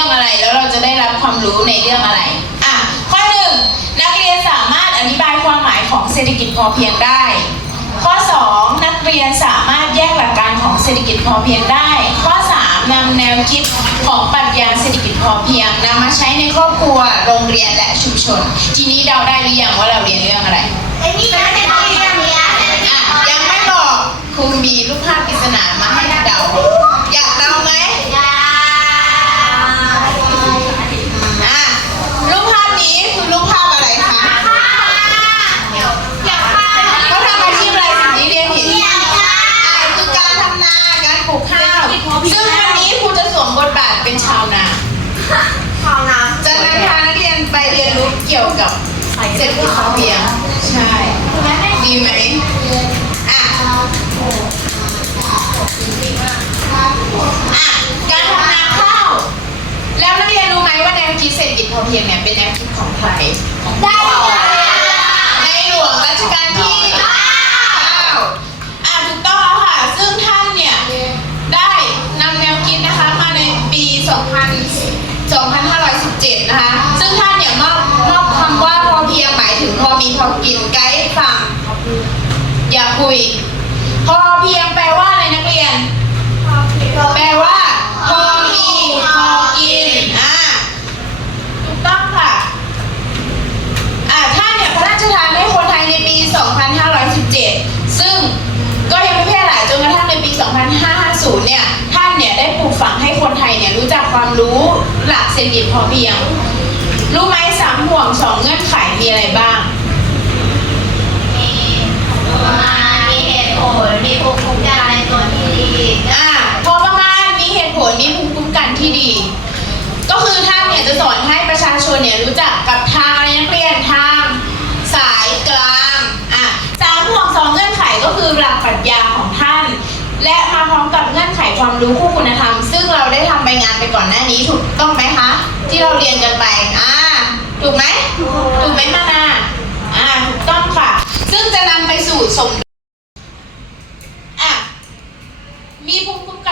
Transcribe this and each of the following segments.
ราเรียนเรื่องอะไร แล้วเราจะได้รับความรู้ในเรื่องอะไรอะข้อหนึ่งนักเรียนสามารถอธิบายความหมายของเศรษฐกิจพอเพียงได้ ข้อ 2 นักเรียนสามารถแยกหลักการของเศรษฐกิจพอเพียงได้ ข้อ 3นำแนวคิดของปรัชญาเศรษฐกิจพอเพียงนำมาใช้ในครอบครัวโรงเรียนและชุมชน ทีนี้เดาได้หรือยังว่าเราเรียนเรื่องอะไรไอ้นี่นะเด็กเรียนเนี่ยอะยังไม่บอกครูมีรูปภาพปริศนามาให้เดาอยากเดาไหมยา อะรูปภาพนี้คือรูปภาพอะไรคะอยากฆ่าเขาทำอาชีพอะไรสิ่งที่เรียนเห็นอ่าคือการทำนา การปลูกข้าว ซึ่งวันนี้ครูจะสวมบทบาทเป็นชาวนาข่าวน้จะนำพานักเรียนไปเรียนรู้เกี่ยวกับเศรษฐกิจพอเพียง ใช่ ดีไหม แล้วนักเรียนรู้ไหมว่าแนวคิดเศรษฐกิจพอเพียงเนี่ยเป็นแนวคิดของใครำได้ในหลวงรัชกาลที่เก้าอะถูกต้องแล้วค่ะ ซึ่งท่านเนี่ยได้นำแนวคิดนะคะมาในปี2000 2517 นะคะ ซึ่งท่านเนี่ยมอบมอบคำว่าพอเพียงหมายถึงพอมีพอกินไกด์ฟังอย่าคุย พอเพียงแปลว่าอะไรนักเรียน แปลว่าพอ มีพอกินอ่าถูกต้องค่ะอ่าท่านเนี่ยพระราชทานให้คนไทยในปี 2517 ซึ่งก็ยังไม่แพร่หลายจนกระทั่งในปี 2550 เนี่ย ท่านเนี่ยได้ปลูกฝังให้คนไทยเนี่ยรู้จักความรู้หลักเศรษฐกิจพอเพียง รู้ไหมสามห่วงสองเงื่อนไขมีอะไรบ้าง มีมามีเหตุผล มีภูมิคุ้มกันในตัวที่ดี อ่าพอประมาณมีเหตุผลมีภูมิ กันที่ดี ก็คือท่านเนี่ยจะสอนให้ประชาชนเนี่ยรู้จักกับทางนักเรียนทางสายกลางอะสามห่วงสองเงื่อนไขก็คือหลักปรัชญาของท่าน และมาพร้อมกับเงื่อนไขความรู้คู่คุณธรรม ซึ่งเราได้ทำใบงานไปก่อนหน้านี้ถูกต้องไหมคะ ที่เราเรียนกันไปอ่าถูกไหมถูกไหมมานาอ่าถูกต้องค่ะ ซึ่งจะนำไปสู่สม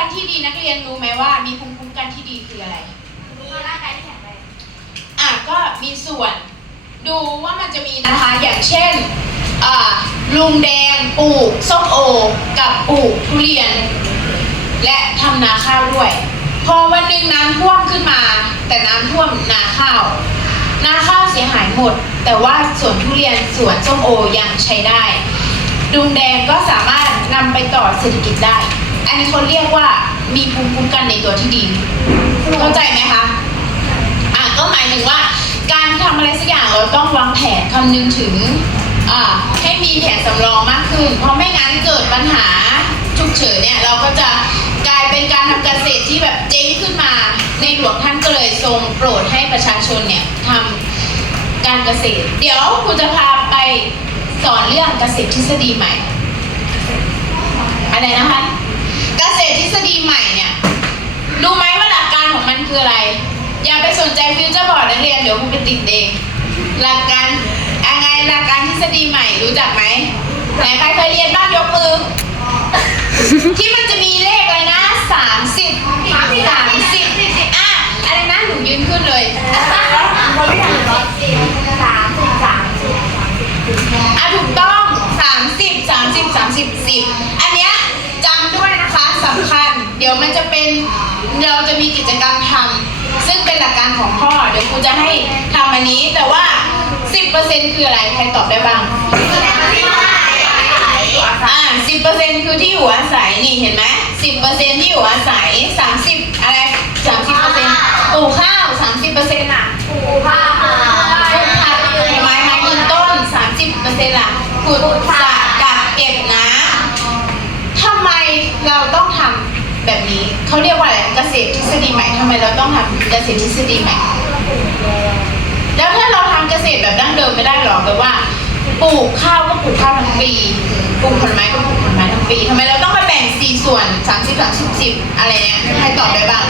กันที่ดีนักเรียนรู้ไหมว่ามีภูมิคุ้มกันที่ดีคืออะไรมีร่างกายที่แข็งแรงอะก็มีส่วน ดูว่ามันจะมีนะคะอย่างเช่นอ่าลุงแดงปลูกส้มโอ กับปลูกทุเรียน และทำนาข้าวด้วย พอวันหนึ่งน้ำท่วมขึ้นมา แต่น้ำท่วมนาข้าวนาข้าวเสียหายหมด แต่ว่าสวนทุเรียนสวนส้มโอยังใช้ได้ดุงแดงก็สามารถนำไปต่อเศรษฐกิจได้ นนี้เขาเรียกว่ามีภูมิคุ้มกันในตัวที่ดี เข้าใจไหมคะ อะก็หมายถึงว่า การทำอะไรสักอย่างเราต้องวางแผนคำนึงถึงอ่าให้มีแผนสำรองมากขึ้น เพราะไม่งั้นเกิดปัญหาฉุกเฉินเนี่ยเราก็จะกลายเป็นการทำเกษตรที่แบบเจ๊งขึ้นมา ในหลวงท่านก็เลยทรงโปรดให้ประชาชนเนี่ยทำการเกษตร เดี๋ยวครูจะพาไปสอนเรื่องเกษตรทฤษฎีใหม่ อะไรนะคะเก ษทฤษฎีใหม่เนี่ยรู้ไหมว่าหลักการของมันคืออะไร อย่าไปสนใจฟิวเจอร์บอร์ดนักเรียนเดี๋ยวคุณไปติดเองหลักการอะไรหลักการทฤษฎีใหม่รู้จักไหมไหนใครเคยเรียนบ้างยกมือ ที่มันจะมีเลขอะไรนะสามสิบสามสิบสามสิบอะอะไรนะหนูยืนขึ้นเลยคนที่ทำร้อยสิบสามสิบสามสิบอะ ดี๋ยวมันจะเป็นเราจะมีกิจกรรมทำซึ่งเป็นหลักการของพ่อ เดี๋ยวครูจะให้ทำอันนี้ แต่ว่า 10%คืออะไรใครตอบได้บ้างอ่า10%คือที่อยู่อาศัยนี่เห็นไหม10%ที่อยู่อาศัย 30 อะไร 30%ปลูกข้าว 30%อะผูผ้าค่ะปลูกผักปลูกไม้ไม้ยืนต้น 30%ล่ะขุดสระกักเก็บน้ำทำไมเราต้องทำ แบบนี้เขาเรียกว่าอะไรเกษตรทฤษฎีใหม่ทำไมเราต้องทำเกษตรทฤษฎีใหม่ แล้วถ้าเราทำเกษตรแบบดั้งเดิมไม่ได้หรอแบบว่าปลูกข้าวก็ปลูกข้าวทั้งปีปลูกผลไม้ก็ปลูกผลไม้ทั้งปีทำไมเราต้องไปแบ่งสี่ส่วน30 30 10อะไรเนี่ยใครตอบได้บ้าง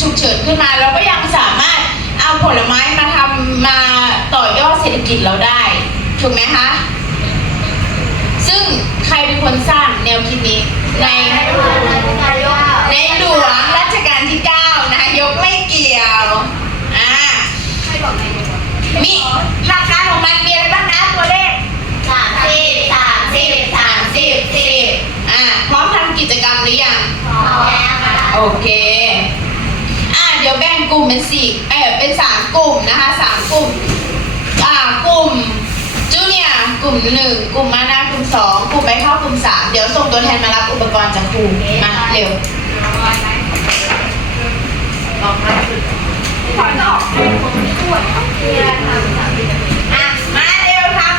ฉุกเฉินขึ้นมาเราก็ยังสามารถเอาผลไม้มาทำมาต่อยอดเศรษฐกิจเราได้ ถูกไหมคะ ซึ่งใครเป็นคนสร้างแนวคิดนี้ในในหลวงรัชกาลที่ 9 นายกไม่เกี่ยวอ่ามีหลักการของมันมีอะไรบ้างนะตัวเลขสามสิบสามสิบสามสิบสิบอ่าพร้อมทำกิจกรรมหรือยังพอแล้วค่ะโอเคอ่า เดี๋ยวแบ่งกลุ่มเป็นสี่เออเป็นสามกลุ่มนะคะสามกลุ่มอ่ากลุ่มจูเนียร์กลุ่มหนึ่งกลุ่มมานากลุ่มสองกลุ่มไปเข้ากลุ่มสามเดี๋ยวส่งตัวแทนมารับอุปกรณ์จากครูมาเร็วอะมาเร็วทำไป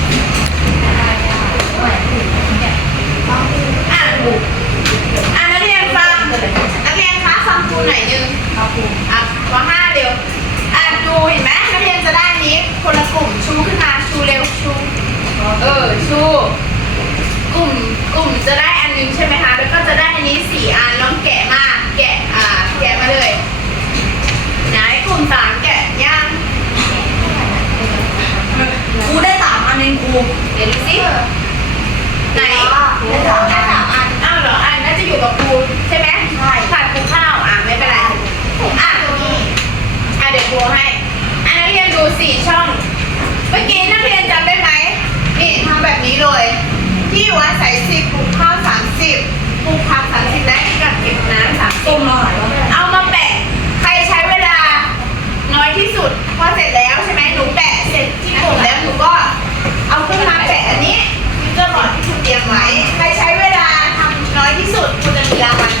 อยู่อาศัยสิบปลูกข้าวสามสิบปลูกผักสามสิบและกับเก็บน้ำสามสิต้บมเราหายวะเอามาแปะ ใครใช้เวลา น้อยที่สุด พอเสร็จแล้วใช่ไหมหนูแปะเสร็จที่กลุ่มแล้วหนูก็ เอาขึ้นมาแปะอันนี้ที่เจอร์บอที่คุณเตรียมไว้ ใครใช้เวลาทำน้อยที่สุดคุณจะมีรางวัล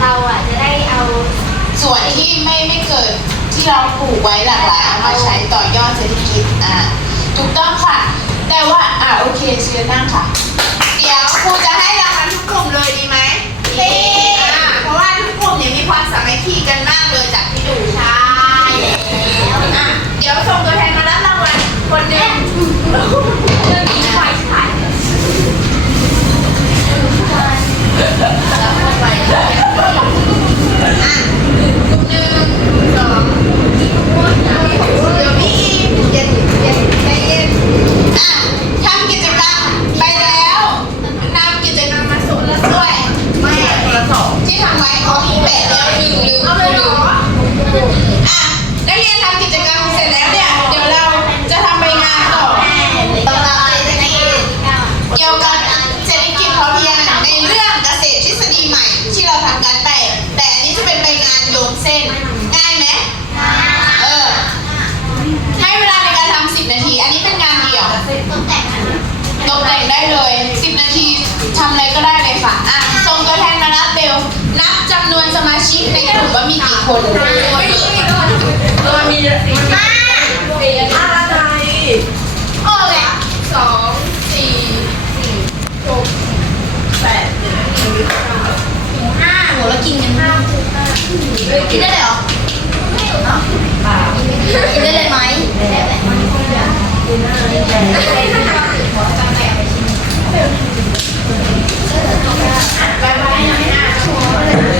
เราอะจะได้เอาส่วนที่ไม่ไม่เกิดที่เราปลูกไว้หลากหลายเอามาใช้ต่อยอดเศรษฐกิจอะถูกต้องค่ะ แต่ว่าอะโอเคเชิญนั่งค่ะ เดี๋ยวครูจะให้รางวัลทุกกลุ่มเลยดีไหมดีอะเพราะว่าทุกกลุ่มเนี่ยมีความสามัคคีกันมากเลยจากที่ดูใช่แล้วอะเดี๋ยวส่งตัวแทนมารับรางวัลคนหนึ่เรื่องนี้ไฟฉาย ตรงไหนได้เลย 10 นาทีทำอะไรก็ได้เลยค่ะ อะ ส่งตัวแทนมารับเร็ว นับจำนวนสมาชิกในกลุ่มว่ามีกี่คนมีสี่อะไรโอ้แหสองสี่สี่หกแปดหมูห้าหมูแล้วกินกันห้ากินได้เลยเหรอกินได้เลยไหมกินได้เลย Thank you.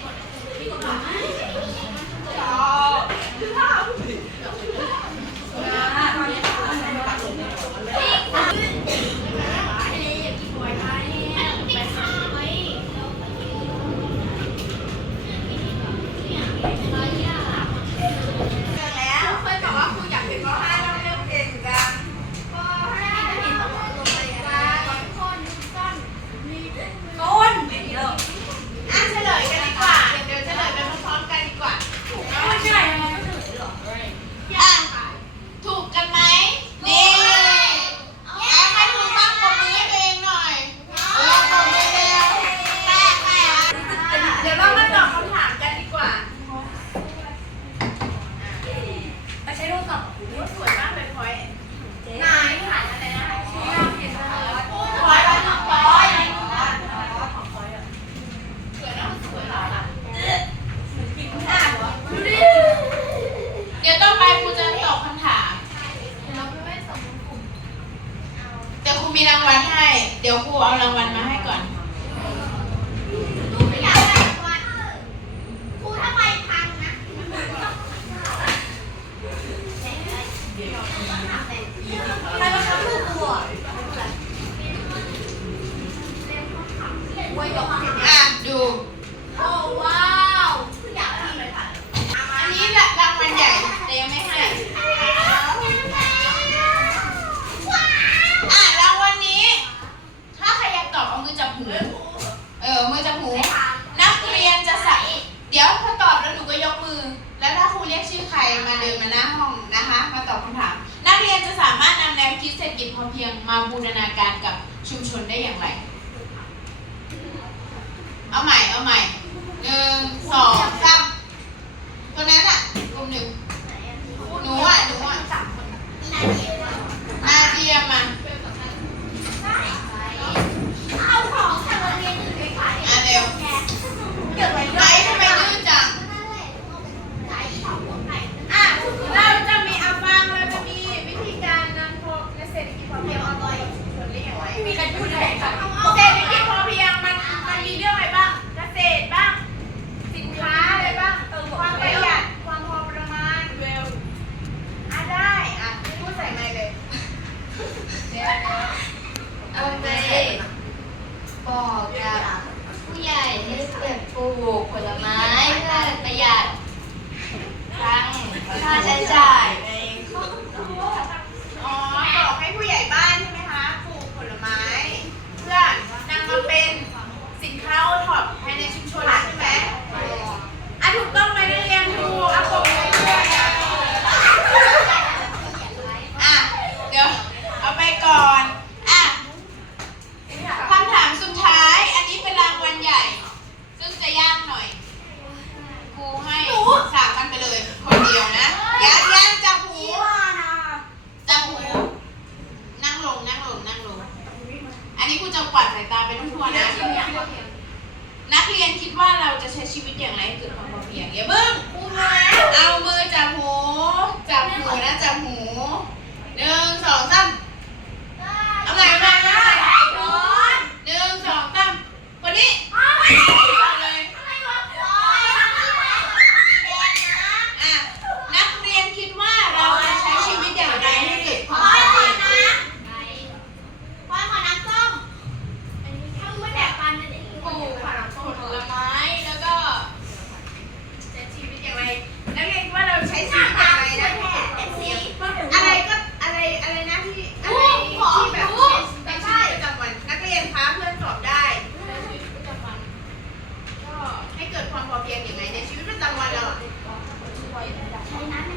เดี๋ยวครูเอารางวัลมาให้ก่อน หนูไม่อยากได้รางวัลครูถ้าไปพังนะใครมาทำลูกกูอ่อะ ดู มาบูรณาการกับชุมชนได้อย่างไร เอาใหม่ เอาใหม่หนึ่ง ชีวิตอย่างไรให้เกิดความเปลี่ยนอย่าเบิ้งพูดแล้วเอามือจับหูจับหูนะจับหูหนึ่งสองสาม ความพอเพียงยังไงในชีวิตประจำวันเราใช้น้ำ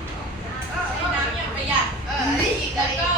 ใช้น้ำอย่างประหยัดเอออะไรอีกอะไ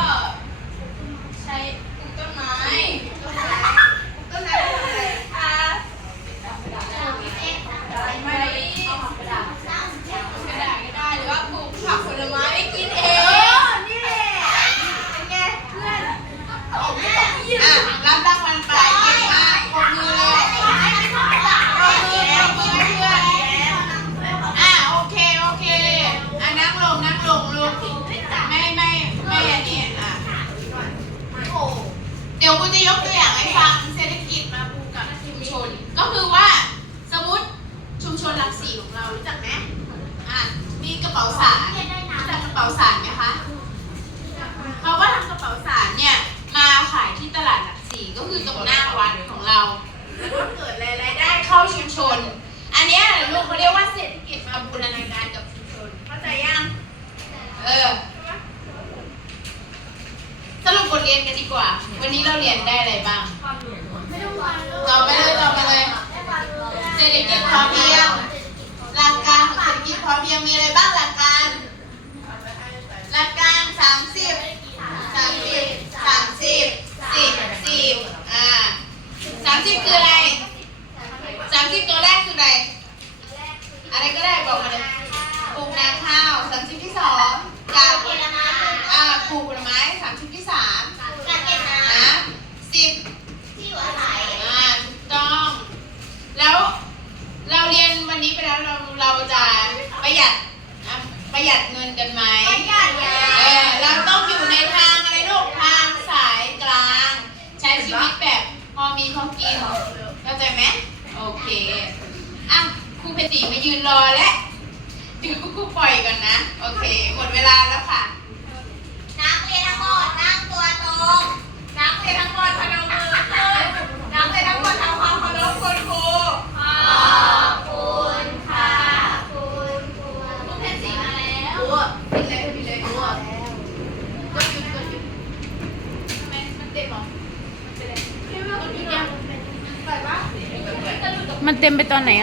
ยังมีอะไรบ้างหลักการ หลักการสามสิบสามสิบสามสิบสิบสิบอ่าสามสิบคืออะไรสามสิบตัวแรกคืออะไรอะไรก็ได้บอกมาเลยปลูกนาข้าวสามสิบที่สองกากผลไม้อ่าปลูกผลไม้สามสิบที่สามการเก็บน้ำสิบที่อยู่อาอ่าถูกต้อง แล้วเราเรียนวันนี้ไปแล้วเราเราจะ ประหยัดเงินกันไหมประหยัดค่ะเเราต้องอยู่ในทางอะไรลูกทางสายกลาง ใช้ชีวิตแบบพอมีพอกินเข้าใจไหมโอเคอะครูเพนดีมายืนรอแล้วเดี๋ยครูปล่อยก่อนนะ โอเค หมดเวลาแล้วค่ะ นักเรียนทั้งหมดนั่งตัวตรง นักเรียนทั้งหมดพนม ಮತ್ತೆ ತೆಂಬೆ ತೊನ್ನಯ